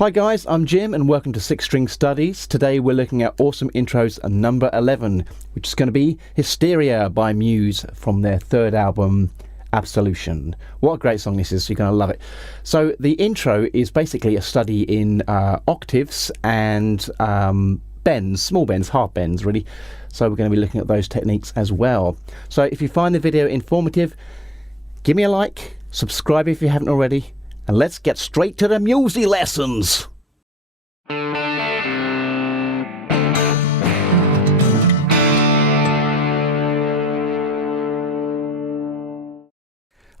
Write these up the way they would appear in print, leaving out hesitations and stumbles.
Hi guys, I'm Jim and welcome to Six String Studies. Today we're looking at awesome intros number 11, which is going to be Hysteria by Muse from their third album, Absolution. What a great song this is, you're going to love it. So the intro is basically a study in octaves and bends, small bends, half bends really. So we're going to be looking at those techniques as well. So if you find the video informative, give me a like, subscribe if you haven't already, and let's get straight to the Muse lessons.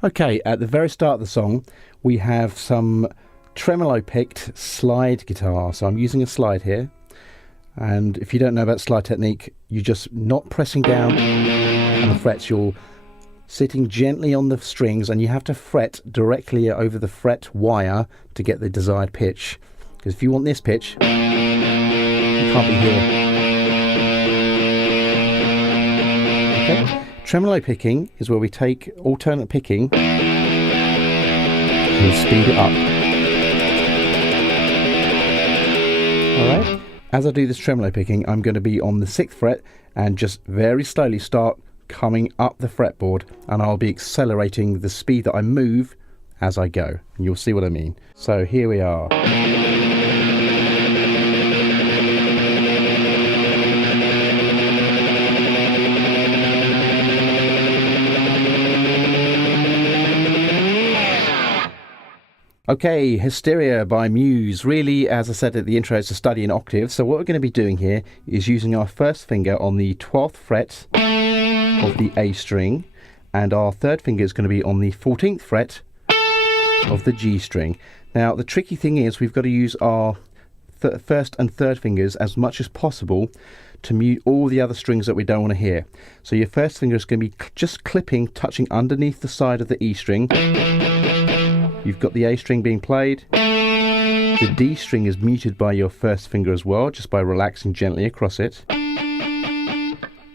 Okay, at the very start of the song, we have some tremolo picked slide guitar. So I'm using a slide here. And if you don't know about slide technique, you're just not pressing down on the frets. You're sitting gently on the strings and you have to fret directly over the fret wire to get the desired pitch. Because if you want this pitch, you can't be here. Okay. Tremolo picking is where we take alternate picking and speed it up. Alright, as I do this tremolo picking, I'm going to be on the 6th fret and just very slowly start coming up the fretboard, and I'll be accelerating the speed that I move as I go, and you'll see what I mean. So here we are. Okay, Hysteria by Muse. Really, as I said at the intro, it's a study in octaves. So what we're going to be doing here is using our first finger on the 12th fret of the A string, and our third finger is going to be on the 14th fret of the G string. Now the tricky thing is we've got to use our first and third fingers as much as possible to mute all the other strings that we don't want to hear. So your first finger is going to be just clipping, touching underneath the side of the E string. You've got the A string being played. The D string is muted by your first finger as well, just by relaxing gently across it.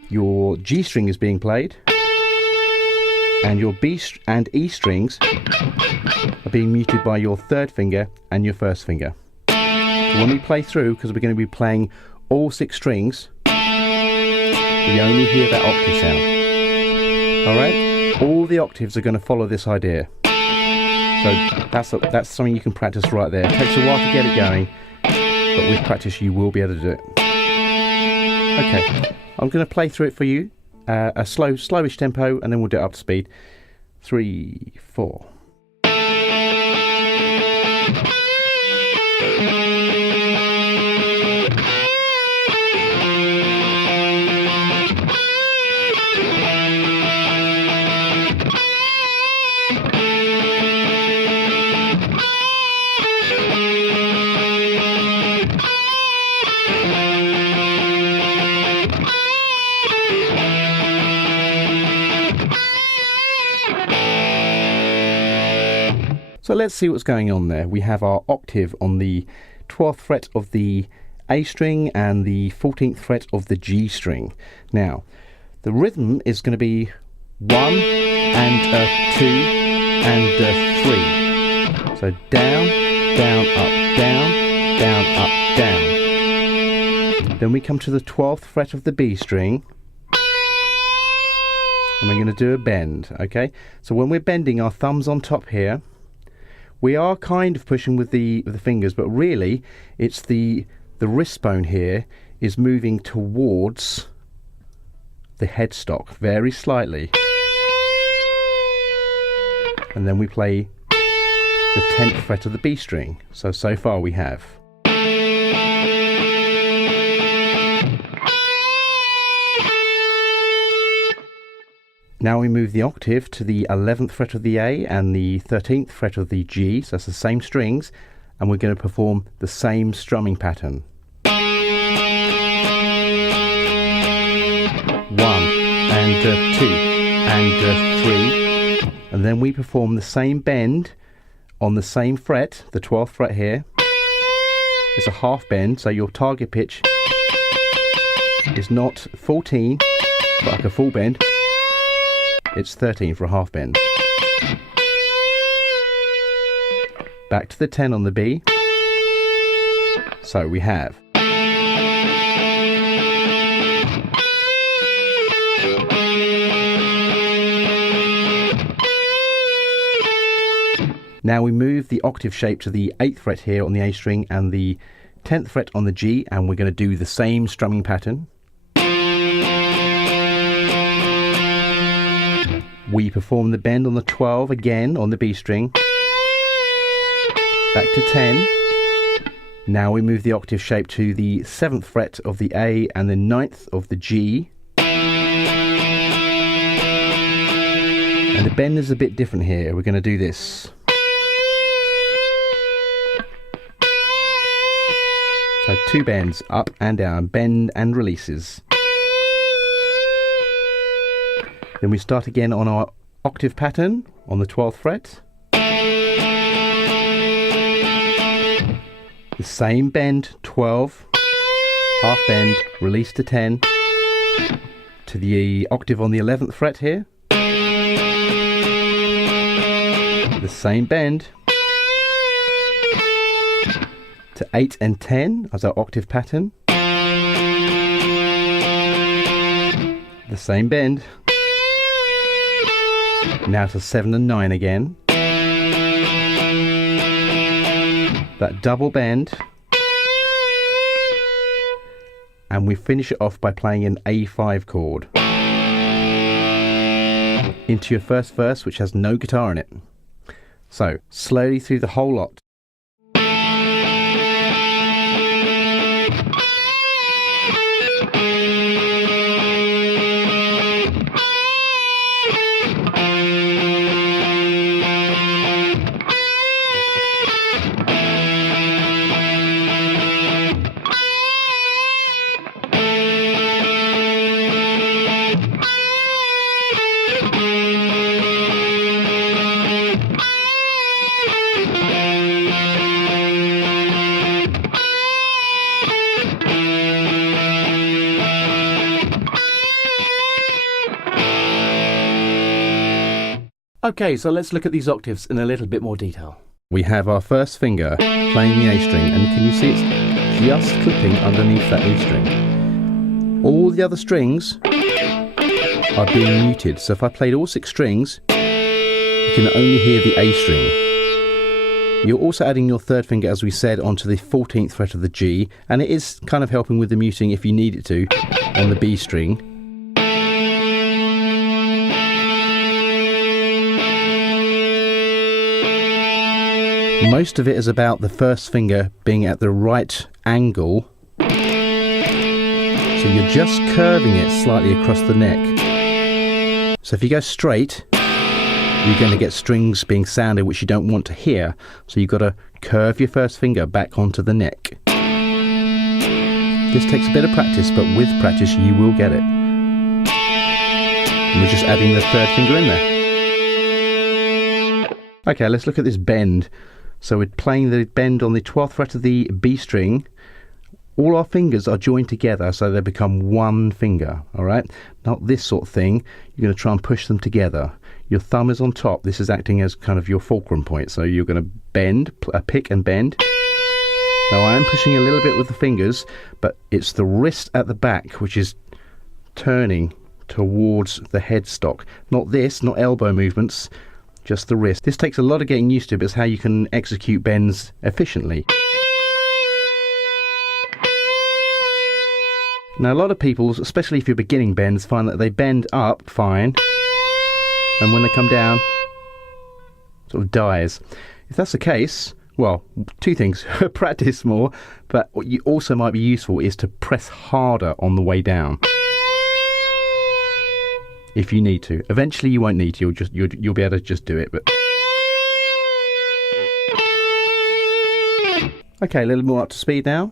Your G string is being played, and your B and E strings are being muted by your third finger and your first finger. So when we play through, because we're going to be playing all 6 strings, we only hear that octave sound. Alright? All the octaves are going to follow this idea. So that's something you can practice right there. It takes a while to get it going, but with practice you will be able to do it. Okay. I'm going to play through it for you, a slowish tempo, and then we'll do it up to speed. 3, 4. So let's see what's going on there. We have our octave on the 12th fret of the A string and the 14th fret of the G string. Now, the rhythm is going to be 1 and 2 and 3. So down, down, up, down, down, up, down. Then we come to the 12th fret of the B string, and we're going to do a bend, okay? So when we're bending, our thumb's on top here. We are kind of pushing with the fingers, but really it's the wrist bone here is moving towards the headstock very slightly. And then we play the 10th fret of the B string. So far we have. Now we move the octave to the 11th fret of the A and the 13th fret of the G, so that's the same strings, and we're going to perform the same strumming pattern. 1 and 2 and 3, and then we perform the same bend on the same fret, the 12th fret here. It's a half bend, so your target pitch is not 14, but like a full bend. It's 13 for a half bend. Back to the 10 on the B. So we have now we move the octave shape to the 8th fret here on the A string and the 10th fret on the G, and we're going to do the same strumming pattern. We perform the bend on the 12 again on the B string, back to 10. Now we move the octave shape to the 7th fret of the A and the 9th of the G. And the bend is a bit different here. We're going to do this. So 2 bends, up and down, bend and releases. Then we start again on our octave pattern on the 12th fret. The same bend, 12, half bend, release to 10, to the octave on the 11th fret here. The same bend, to 8 and 10 as our octave pattern. The same bend. Now to 7 and 9 again. That double bend. And we finish it off by playing an A5 chord into your first verse, which has no guitar in it. So, slowly through the whole lot. Okay, so let's look at these octaves in a little bit more detail. We have our first finger playing the A string, and can you see it's just clipping underneath that E string. All the other strings are being muted, so if I played all 6 strings, you can only hear the A string. You're also adding your third finger, as we said, onto the 14th fret of the G, and it is kind of helping with the muting if you need it to, on the B string. Most of it is about the first finger being at the right angle, so you're just curving it slightly across the neck. So if you go straight, you're going to get strings being sounded which you don't want to hear, so you've got to curve your first finger back onto the neck. This takes a bit of practice, but with practice you will get it. And we're just adding the third finger in there. Okay, let's look at this bend. So we're playing the bend on the 12th fret of the B string. All our fingers are joined together so they become one finger, alright? Not this sort of thing. You're going to try and push them together. Your thumb is on top. This is acting as kind of your fulcrum point. So you're going to bend, pick and bend. Now I am pushing a little bit with the fingers, but it's the wrist at the back which is turning towards the headstock. Not this, not elbow movements. Just the wrist. This takes a lot of getting used to, but it's how you can execute bends efficiently. Now a lot of people, especially if you're beginning bends, find that they bend up fine, and when they come down, sort of dies. If that's the case, well, 2 things. Practice more, but what you also might be useful is to press harder on the way down. If you need to. Eventually you won't need to, you'll be able to just do it. But okay, a little more up to speed now.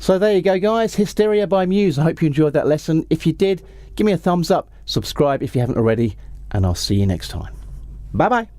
So there you go guys, Hysteria by Muse. I hope you enjoyed that lesson. If you did, give me a thumbs up, subscribe if you haven't already, and I'll see you next time. Bye bye.